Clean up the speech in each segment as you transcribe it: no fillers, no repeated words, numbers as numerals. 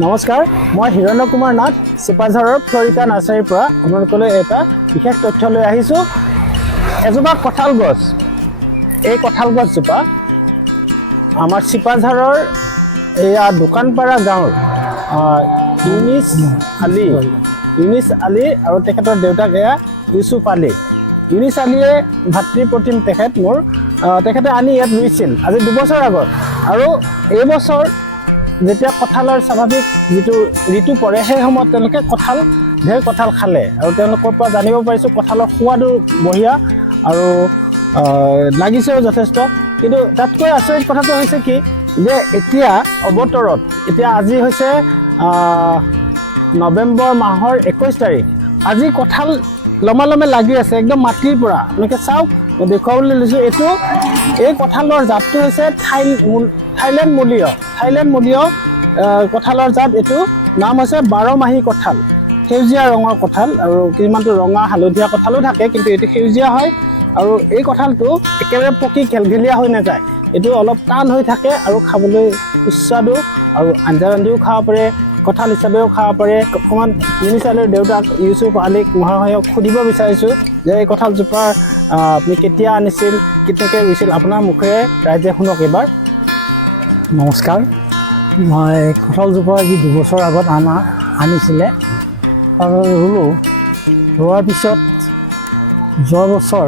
নমস্কাৰ, মই হিৰণ্য কুমাৰ নাথ চিপাঝাৰৰ ফ্লৰিকা নাৰ্চাৰীৰ পৰা আপোনালোকলৈ এটা বিশেষ তথ্য লৈ আহিছোঁ। এজোপা কঁঠাল গছ, এই কঁঠাল গছজোপা আমাৰ চিপাঝাৰৰ এয়া দোকানপাৰা গাঁৱৰ ইউনিছ আলী আৰু তেখেতৰ দেউতাক এয়া ইউচুফ আলী। ইউনিছ আলীয়ে ভাতৃপ্ৰতিম তেখেত মোৰ, তেখেতে আনি ইয়াত ৰুইছিল আজি 2 বছৰ আগত। আৰু এই বছৰ যেতিয়া কঁঠালৰ স্বাভাৱিক যিটো ঋতু পৰে সেই সময়ত তেওঁলোকে ঢেৰ কঁঠাল খালে আৰু তেওঁলোকৰ পৰা জানিব পাৰিছোঁ কঁঠালৰ সোৱাদো বঢ়িয়া আৰু লাগিছেও যথেষ্ট। কিন্তু তাতকৈ আচৰিত কথাটো হৈছে কি যে এতিয়া অৱতৰত, এতিয়া আজি হৈছে নৱেম্বৰ মাহৰ 21 তাৰিখ। আজি কঁঠাল লমালমে লাগি আছে একদম মাটিৰ পৰা। আপোনালোকে চাওক, মই দেখুৱাবলৈ লৈছোঁ। এই কঁঠালৰ জাতটো হৈছে থাইলেণ্ড মূলীয় কঁঠালৰ জাত। এইটো নাম হৈছে 12 মাহী কঁঠাল, সেউজীয়া ৰঙৰ কঁঠাল আৰু কিছুমানটো ৰঙা হালধীয়া কঁঠালো থাকে, কিন্তু এইটো সেউজীয়া হয়। আৰু এই কঁঠালটো একেবাৰে পকি ঘেলঘেলীয়া হৈ নাযায়, এইটো অলপ টান হৈ থাকে আৰু খাবলৈ সুস্বাদু আৰু আঞ্জা ৰান্ধিও খাব পাৰে, কঁঠাল হিচাপেও খাব পাৰে। অকণমান ইউনিছ আলীৰ দেউতাক ইউচুফ আলীক মহাশয়ক সুধিব বিচাৰিছোঁ যে এই কঁঠালজোপা আপুনি কেতিয়া আনিছিল, কেতিয়াকৈ ৰুইছিল, আপোনাৰ মুখেৰে ৰাইজে শুনক এবাৰ। নমস্কাৰ, মই কঁঠালজোপা আজি 2 বছৰ আগত আনিছিলে আৰু ৰুলোঁ। ৰোৱাৰ পিছত যোৱা বছৰ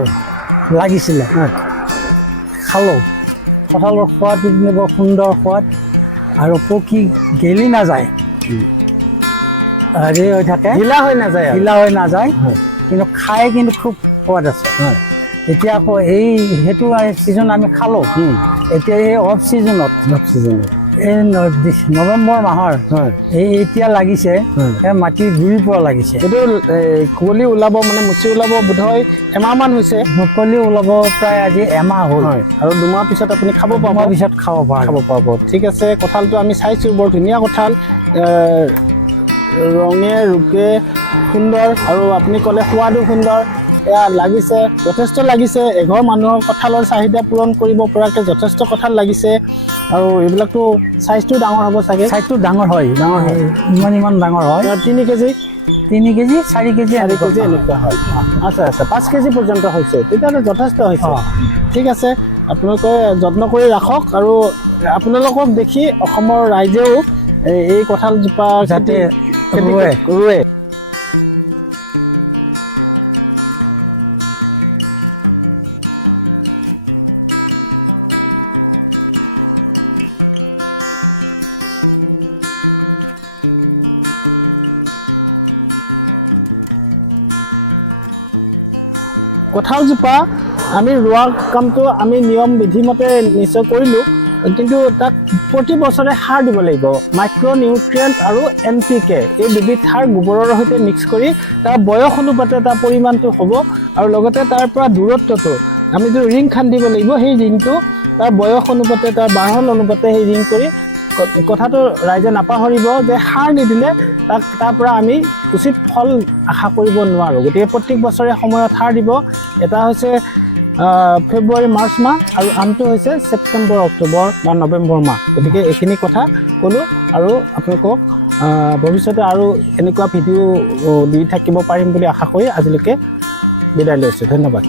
লাগিছিলে, খালোঁ। কঁঠালৰ সোৱাদটো বৰ সুন্দৰ সোৱাদ আৰু পকি গেলি নাযায়, হেৰি হৈ থাকে, ঢিলা হৈ নাযায়, কিন্তু খাই কিন্তু খুব সোৱাদ আছে। এতিয়া আকৌ সেইটো ছিজন আমি খালোঁ। এতিয়া এই অফ ছিজনত এই নৱেম্বৰ মাহৰ এতিয়া লাগিছে, মাটিৰ গুৰিৰ পৰা লাগিছে। এইটো কুঁৱলী ওলাব, মানে মুচি ওলাব বোধহয় এমাহমান হৈছে। মুকলি ওলাব প্ৰায় আজি এমাহ হ'ল আৰু 2 মাহ পিছত আপুনি খাব পাৰিব। ঠিক আছে, কঁঠালটো আমি চাইছোঁ, বৰ ধুনীয়া কঁঠাল, ৰঙে ৰূপে সুন্দৰ আৰু আপুনি ক'লে সোৱাদো সুন্দৰ। এয়া লাগিছে, যথেষ্ট লাগিছে। এঘৰ মানুহৰ কঁঠালৰ চাহিদা পূৰণ কৰিব পৰাকৈ যথেষ্ট কঁঠাল লাগিছে। আৰু এইবিলাকতো চাইজটো ডাঙৰ হ'ব চাগে? চাইজটো ডাঙৰ হয়, ইমান ডাঙৰ হয়। 3 কেজি, 4 কেজি এনেকুৱা হয়। আচ্ছা, 5 কেজি পৰ্যন্ত হৈছে, তেতিয়াহ'লে যথেষ্ট হৈছে। ঠিক আছে, আপোনালোকে যত্ন কৰি ৰাখক আৰু আপোনালোকক দেখি অসমৰ ৰাইজেও এই কঁঠালজোপা যাতে ৰুৱে। কঁঠালজোপা আমি ৰোৱা কামটো আমি নিয়ম বিধিমতে নিশ্চয় কৰিলোঁ, কিন্তু তাক প্ৰতি বছৰে সাৰ দিব লাগিব। মাইক্ৰ' নিউট্ৰিয়েণ্ট আৰু NPK এই দুবিধ সাৰ গোবৰৰ সৈতে মিক্স কৰি তাৰ বয়স অনুপাতে তাৰ পৰিমাণটো হ'ব। আৰু লগতে তাৰ পৰা দূৰত্বটো আমি যিটো ৰিং খান্দিব লাগিব, সেই ৰিংটো তাৰ বয়স অনুপাতে, তাৰ বাঢ়ল অনুপাতে সেই ৰিং কৰি, কথাটো ৰাইজে নাপাহৰিব যে সাৰ নিদিলে তাৰ পৰা আমি উচিত ফল আশা কৰিব নোৱাৰোঁ। গতিকে প্ৰত্যেক বছৰে সময়ত সাৰ দিব। এটা হৈছে ফেব্ৰুৱাৰী মাৰ্চ মাহ আৰু আনটো হৈছে ছেপ্টেম্বৰ অক্টোবৰ বা নৱেম্বৰ মাহ। গতিকে এইখিনি কথা ক'লোঁ আৰু আপোনালোকক ভৱিষ্যতে আৰু এনেকুৱা ভিডিঅ' দি থাকিব পাৰিম বুলি আশা কৰি আজিলৈকে বিদায় লৈছোঁ। ধন্যবাদ।